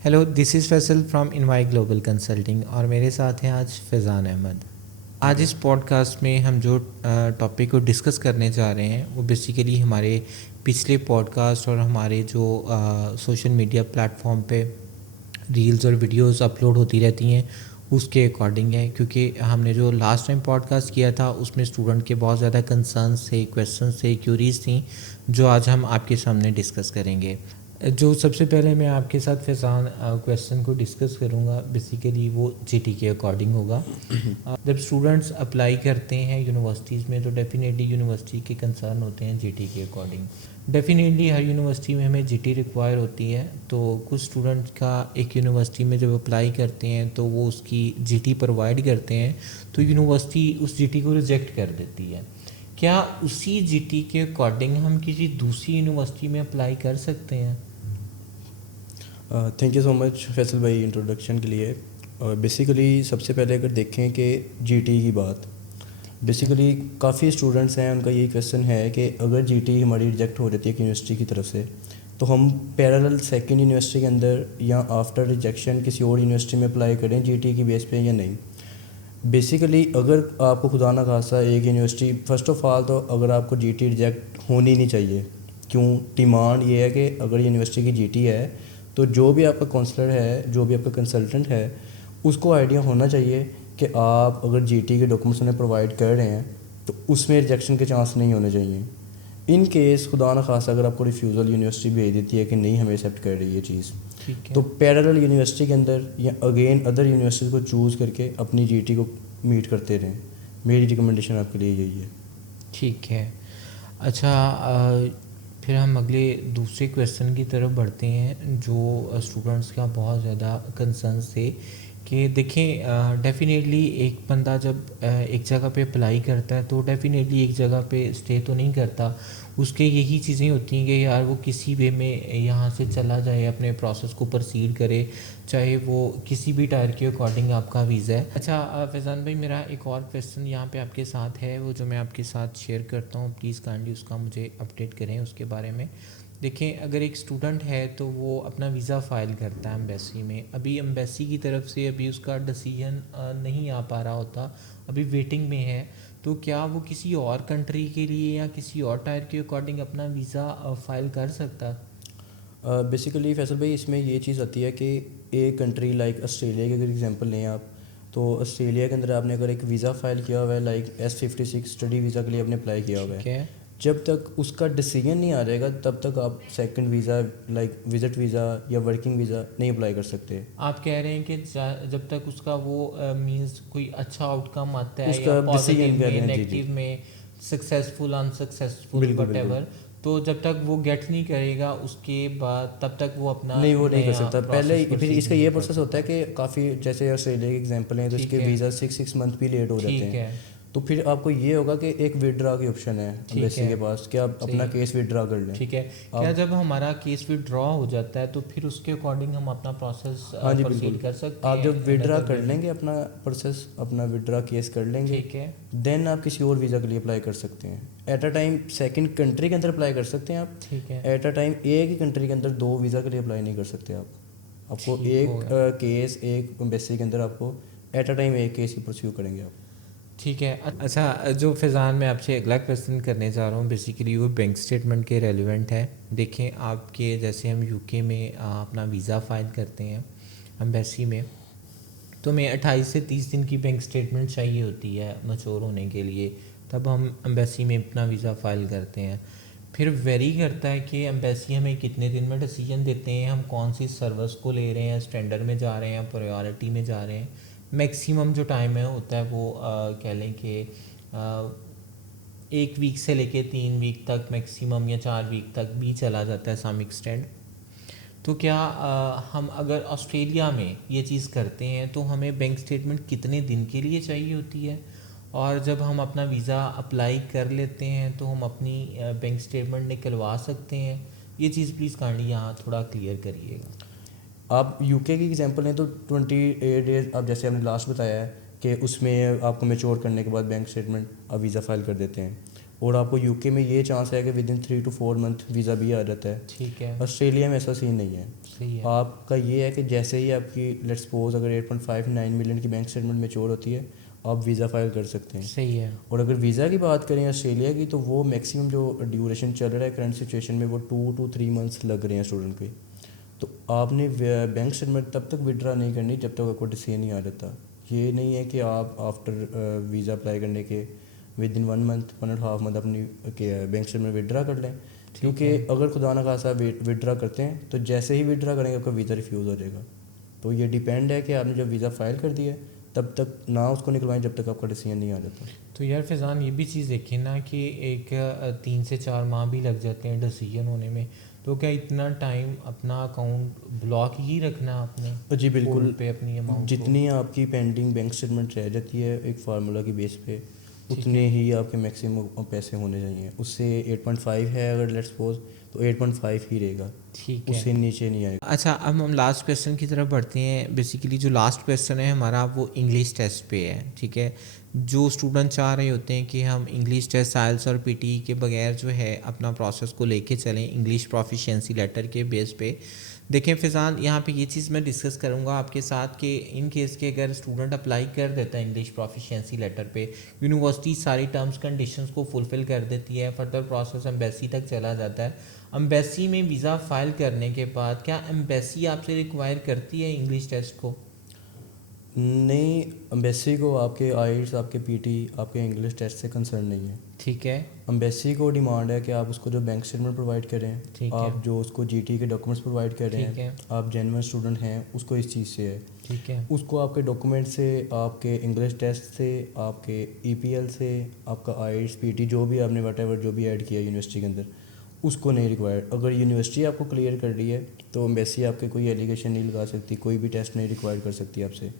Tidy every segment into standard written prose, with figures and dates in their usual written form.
Hello, this is Faisal from इनवाई global consulting और मेरे साथ हैं आज फैज़ान अहमद। आज इस पॉडकास्ट में हम जो टॉपिक को डिस्कस करने जा रहे हैं वो बेसिकली हमारे पिछले पॉडकास्ट और हमारे जो सोशल मीडिया प्लेटफॉर्म पे रील्स और वीडियोस अपलोड होती रहती हैं उसके अकॉर्डिंग है, क्योंकि हमने जो लास्ट टाइम पॉडकास्ट किया था उसमें स्टूडेंट के बहुत ज़्यादा कंसर्न्स थे, क्वेश्चंस थे, क्यूरीज थी जो आज हम आपके सामने डिस्कस करेंगे। जो सबसे पहले मैं आपके साथ फैज़ान क्वेश्चन को डिस्कस करूँगा बेसिकली वो जीटी के अकॉर्डिंग होगा। जब स्टूडेंट्स अप्लाई करते हैं यूनिवर्सिटीज़ में तो डेफिनेटली यूनिवर्सिटी के कंसर्न होते हैं जीटी के अकॉर्डिंग। डेफिनेटली हर यूनिवर्सिटी में हमें जीटी रिक्वायर होती है, तो कुछ स्टूडेंट का एक यूनिवर्सिटी में जब अप्लाई करते हैं तो वो उसकी जीटी प्रोवाइड करते हैं तो यूनिवर्सिटी उस जीटी को रिजेक्ट कर देती है। क्या उसी जीटी के अकॉर्डिंग हम किसी दूसरी यूनिवर्सिटी में अप्लाई कर सकते हैं? Thank you so much Faisal भाई इंट्रोडक्शन के लिए। बेसिकली सबसे पहले अगर देखें कि जीटी की बात, बेसिकली काफ़ी स्टूडेंट्स हैं उनका यही क्वेश्चन है कि अगर जीटी हमारी रिजेक्ट हो जाती है यूनिवर्सिटी की तरफ से तो हम पैरेलल सेकंड यूनिवर्सिटी के अंदर या आफ्टर रिजेक्शन किसी और यूनिवर्सिटी में अप्लाई करें जीटी की बेस पे या नहीं। बेसिकली अगर आपको खुदा ना खासा एक यूनिवर्सिटी, फर्स्ट ऑफ ऑल तो अगर आपको जीटी रिजेक्ट होनी नहीं चाहिए। क्यों? डिमांड ये है कि अगर यूनिवर्सिटी की जीटी है तो जो भी आपका काउंसलर है, जो भी आपका कंसल्टेंट है, उसको आइडिया होना चाहिए कि आप अगर जीटी के डॉक्यूमेंट्स उन्हें प्रोवाइड कर रहे हैं तो उसमें रिजेक्शन के चांस नहीं होने चाहिए। इन केस खुदा न खासा अगर आपको रिफ्यूज़ल यूनिवर्सिटी भेज देती है कि नहीं हमें एक्सेप्ट कर रही है चीज़, तो पैरेलल यूनिवर्सिटी के अंदर या अगेन अदर यूनिवर्सिटी को चूज़ करके अपनी जीटी को मीट करते रहें। मेरी रिकमेंडेशन आपके लिए यही है। ठीक है। अच्छा, फिर हम अगले दूसरे क्वेश्चन की तरफ बढ़ते हैं जो स्टूडेंट्स का बहुत ज़्यादा कंसर्न्स थे कि देखें डेफिनेटली एक बंदा जब एक जगह पे अप्लाई करता है तो डेफिनेटली एक जगह पे स्टे तो नहीं करता। उसके यही चीज़ें होती हैं कि यार वो किसी वे में यहाँ से चला जाए, अपने प्रोसेस को प्रोसीड करे, चाहे वो किसी भी टायर के अकॉर्डिंग आपका वीज़ा है। अच्छा फैज़ान भाई, मेरा एक और क्वेश्चन यहाँ पे आपके साथ है, वो जो मैं आपके साथ शेयर करता हूँ, प्लीज़ काइंडली उसका मुझे अपडेट करें उसके बारे में। देखें, अगर एक स्टूडेंट है तो वो अपना वीज़ा फ़ाइल करता है एम्बेसी में। अभी एम्बेसी की तरफ से अभी उसका डिसीजन नहीं आ पा रहा होता, अभी वेटिंग में है। तो क्या वो किसी और कंट्री के लिए या किसी और टायर के अकॉर्डिंग अपना वीज़ा फ़ाइल कर सकता? बेसिकली फैसल भाई इसमें ये चीज़ आती है कि एक कंट्री लाइक ऑस्ट्रेलिया की अगर एग्जांपल लें आप, तो ऑस्ट्रेलिया के अंदर आपने अगर एक वीज़ा फ़ाइल किया हुआ है लाइक S56 स्टडी वीज़ा के लिए आपने अप्लाई किया हुआ है, जब तक उसका डिसीजन नहीं आ जाएगा तब तक आप second visa like visit visa या वर्किंग वीज़ा नहीं अप्लाई कर सकते। आप कह रहे हैं कि जब तक उसका वो मींस कोई अच्छा आउटकम आता है या उसका पॉजिटिव डिसीजन कह रहे में, हैं, जी जी, नेगेटिव में, सक्सेसफुल अनसक्सेसफुल बिल्कुल बिल्कुल। वटेवर, तो जब तक वो गेट नहीं करेगा उसके बाद तब तक वो अपना नहीं, वो नहीं कर नया सकता पहले। प्रोसेस फिर प्रोसीड इसका नहीं ये कर प्रोसेस होता है सकता। कि काफ़ी जैसे ऑस्ट्रेलिया के एग्जांपल हैं तो ठीक इसके है। वीज़ा 6 मंथ भी लेट हो जाते ठीक हैं। है। तो फिर आपको ये होगा कि एक विड्रा की ऑप्शन है ठीक एम्बेसी है। के पास कि आप सही अपना है। केस विड्रा कर लें। ठीक है। क्या जब हमारा केस विड्रॉ हो जाता है तो फिर उसके अकॉर्डिंग हम अपना प्रोसेस हाँ जी बिल्कुल। प्रोसीड कर सकते आप हैं जब विड्रा अनदर कर वे में? लेंगे अपना प्रोसेस, अपना विड्रा केस कर लेंगे, ठीक है। देन आप किसी और वीज़ा के लिए अप्लाई कर सकते हैं। At a time second country के अंदर अप्लाई कर सकते हैं आप। ठीक है। एट अ टाइम एक ही कंट्री के अंदर दो वीज़ा के लिए अप्लाई नहीं कर सकते आप। आपको ठीक एक होगा। केस एक एम्बेसी के अंदर आपको एट अ टाइम एक केस ही परस्यू करेंगे आप। ठीक है। अच्छा, जो फैज़ान मैं आपसे अगला क्वेश्चन करने जा रहा हूँ बेसिकली वो बैंक स्टेटमेंट के रेलिवेंट है। देखें, आपके जैसे हम यूके में अपना वीज़ा फ़ाइल करते हैं एम्बेसी में, तो हमें 28 से 30 दिन की बैंक स्टेटमेंट चाहिए होती है मैच्योर होने के लिए, तब हम एम्बेसी में अपना वीज़ा फ़ाइल करते हैं। फिर वेरी करता है कि एम्बेसी हमें कितने दिन में डिसीजन देते हैं, हम कौन सी सर्विस को ले रहे हैं, स्टैंडर्ड में जा रहे हैं, प्रायोरिटी में जा रहे हैं। मैक्सिमम जो टाइम है होता है वो कह लें कि 1 वीक से लेके 3 वीक तक मैक्सिमम, या 4 वीक तक भी चला जाता है सम एक्सटेंड। तो क्या हम अगर ऑस्ट्रेलिया में ये चीज़ करते हैं तो हमें बैंक स्टेटमेंट कितने दिन के लिए चाहिए होती है, और जब हम अपना वीज़ा अप्लाई कर लेते हैं तो हम अपनी बैंक स्टेटमेंट निकलवा सकते हैं? ये चीज़ प्लीज़ काइंडली यहाँ थोड़ा क्लियर करिएगा। आप यूके की एग्जांपल लें तो 28 डेज, आप जैसे आपने लास्ट बताया है कि उसमें आपको मैच्योर करने के बाद बैंक स्टेटमेंट आप वीज़ा फाइल कर देते हैं। और आपको यूके में ये चांस है कि with in 3 to 4 month visa भी आ जाता है। ठीक है, ऑस्ट्रेलिया में ऐसा सीन नहीं है। सही है। आपका ये है कि जैसे ही आपकी लेट्स सपोज अगर 8.59 मिलियन की बैंक स्टेटमेंट मैच्योर होती है, आप वीज़ा फाइल कर सकते हैं। सही है। और अगर वीज़ा की बात करें ऑस्ट्रेलिया की, तो वो मैक्सिमम जो ड्यूरेशन चल रहा है करंट सिचुएशन में, वो 2 to 3 मंथ्स लग रहे हैं स्टूडेंट के। तो आपने बैंक स्टेटमेंट तब तक विड्रा नहीं करनी जब तक आपको डिसीजन नहीं आ जाता। ये नहीं है कि आप आफ्टर वीज़ा अप्लाई करने के विद इन 1 मंथ 1.5 मंथ अपनी बैंक स्टेटमेंट विड्रा कर लें, क्योंकि अगर खुदा न खासा विड्रा करते हैं तो जैसे ही विड्रा करेंगे आपका वीज़ा रिफ्यूज़ हो जाएगा। तो ये डिपेंड है कि आपने जब वीज़ा फाइल कर दिया है तब तक ना उसको निकलवाएं जब तक आपका डिसीजन नहीं आ जाता। तो यार फैज़ान, ये भी चीज़ देखिए ना कि एक 3 से 4 माह भी लग जाते हैं डिसीजन होने में, तो क्या इतना टाइम अपना अकाउंट ब्लॉक ही रखना आपने जी बिल्कुल, पे अपनी अमाउंट जितनी आपकी पेंडिंग बैंक स्टेटमेंट रह जाती है एक फार्मूला की बेस पे, उतने ही आपके मैक्सिमम पैसे होने चाहिए। उससे 8.5 है अगर लेट्स सपोज, तो 8.5 ही रहेगा, ठीक है। उससे नीचे नहीं आएगा। अच्छा, अब हम लास्ट क्वेश्चन की तरफ बढ़ते हैं। बेसिकली जो लास्ट क्वेश्चन है हमारा वो इंग्लिश टेस्ट पे है, ठीक है। जो स्टूडेंट चाह रहे होते हैं कि हम इंग्लिश टेस्ट आइल्स और पीटी के बगैर जो है अपना प्रोसेस को लेके चलें इंग्लिश प्रोफिशिएंसी लेटर के बेस पे। देखें फ़ैज़ान, यहाँ पे ये चीज़ मैं डिस्कस करूँगा आपके साथ कि इन केस के अगर स्टूडेंट अप्लाई कर देता है इंग्लिश प्रोफिशिएंसी लेटर पे, यूनिवर्सिटी सारी टर्म्स कंडीशंस को फुलफ़िल कर देती है, फर्दर प्रोसेस एम्बेसी तक चला जाता है। एम्बेसी में वीज़ा फ़ाइल करने के बाद क्या एम्बेसी आपसे रिक्वायर करती है इंग्लिश टेस्ट को? नहीं, एम्बेसी को आपके आइल्स, आपके पीटी, आपके इंग्लिश टेस्ट से कंसर्न नहीं है। ठीक है, एम्बेसी को डिमांड है कि आप उसको जो बैंक स्टेटमेंट प्रोवाइड करें, ठीक है, आप जो उसको जीटी के डॉक्यूमेंट्स प्रोवाइड कर रहे ठीक हैं, है, आप जेन्युइन स्टूडेंट हैं, उसको इस चीज़ से है। ठीक है, उसको आपके डॉक्यूमेंट से, आपके इंग्लिश टेस्ट से, आपके ईपीएल से, आपका आइल्स पीटी जो भी आपने वटेवर जो भी ऐड किया यूनिवर्सिटी के अंदर, उसको नहीं रिक्वायर्ड। अगर यूनिवर्सिटी आपको क्लियर कर रही है तो एम्बेसी आपके कोई एलिगेशन नहीं लगा सकती, कोई भी टेस्ट नहीं रिक्वायर कर सकती आपसे।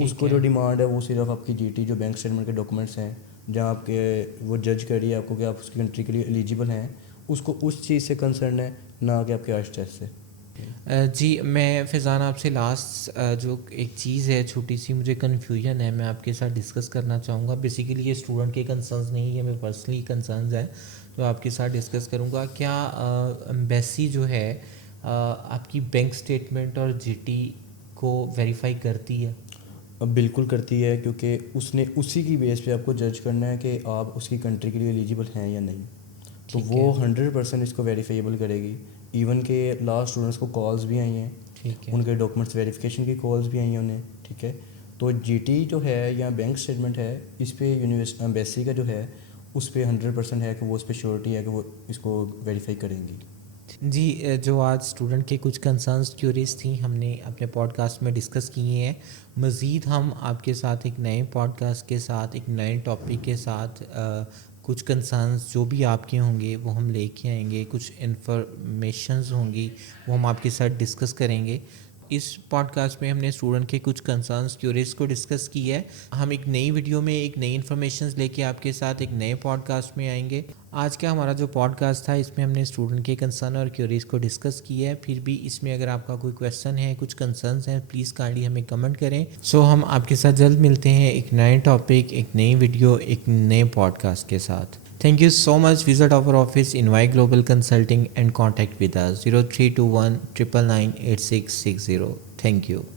उसको जो डिमांड है वो सिर्फ आपकी जीटी जो बैंक स्टेटमेंट के डॉक्यूमेंट्स हैं, जहाँ आपके वो जज कर रही है आपको कि आप उसकी कंट्री के लिए एलिजिबल हैं, उसको उस चीज़ से कंसर्न है, ना कि आपके आइल्स टेस्ट से। जी, मैं फ़ैज़ान आपसे लास्ट जो एक चीज़ है छोटी सी, मुझे कन्फ्यूजन है, मैं आपके साथ डिस्कस करना चाहूँगा। बेसिकली ये स्टूडेंट के कंसर्न्स नहीं है, मेरे पर्सनली कंसर्न्स हैं, तो आपके साथ डिस्कस करूँगा। क्या एम्बेसी जो है आपकी बैंक स्टेटमेंट और जीटी को वेरीफाई करती है? अब बिल्कुल करती है, क्योंकि उसने उसी की बेस पे आपको जज करना है कि आप उसकी कंट्री के लिए एलिजिबल हैं या नहीं। तो वो 100% इसको वेरीफाइबल करेगी। इवन के लास्ट स्टूडेंट्स को कॉल्स भी आई हैं, ठीक है, उनके डॉक्यूमेंट्स वेरिफिकेशन की कॉल्स भी आई हैं उन्हें, ठीक है। तो जीटी जो है या बैंक स्टेटमेंट है, इस पे यूनिवर्सिटी एम्बेसी का जो है उस पर 100% है कि वो उस पर श्योरिटी है कि वो इसको वेरीफाई करेंगी। जी, जो आज स्टूडेंट के कुछ कंसर्न्स क्यूरीज थी हमने अपने पॉडकास्ट में डिस्कस किए हैं। मज़ीद हम आपके साथ एक नए पॉडकास्ट के साथ एक नए टॉपिक के साथ कुछ कंसर्न्स जो भी आपके होंगे वो हम लेके आएंगे, कुछ इन्फॉर्मेशंस होंगी वो हम आपके साथ डिस्कस करेंगे। इस पॉडकास्ट में हमने स्टूडेंट के कुछ कंसर्न्स क्यूरीज को डिस्कस किया है। हम एक नई वीडियो में एक नई इन्फॉर्मेशंस लेके आपके साथ एक नए पॉडकास्ट में आएंगे। आज का हमारा जो पॉडकास्ट था इसमें हमने स्टूडेंट के कंसर्न और क्यूरीज को डिस्कस किया है। फिर भी इसमें अगर आपका कोई क्वेश्चन है, कुछ कंसर्न्स हैं, प्लीज़ काइंडली हमें कमेंट करें। सो हम आपके साथ जल्द मिलते हैं एक नए टॉपिक, एक नई वीडियो, एक नए पॉडकास्ट के साथ। Thank you so much. Visit our office in Y Global Consulting and contact with us 0321 999 8660. Thank you.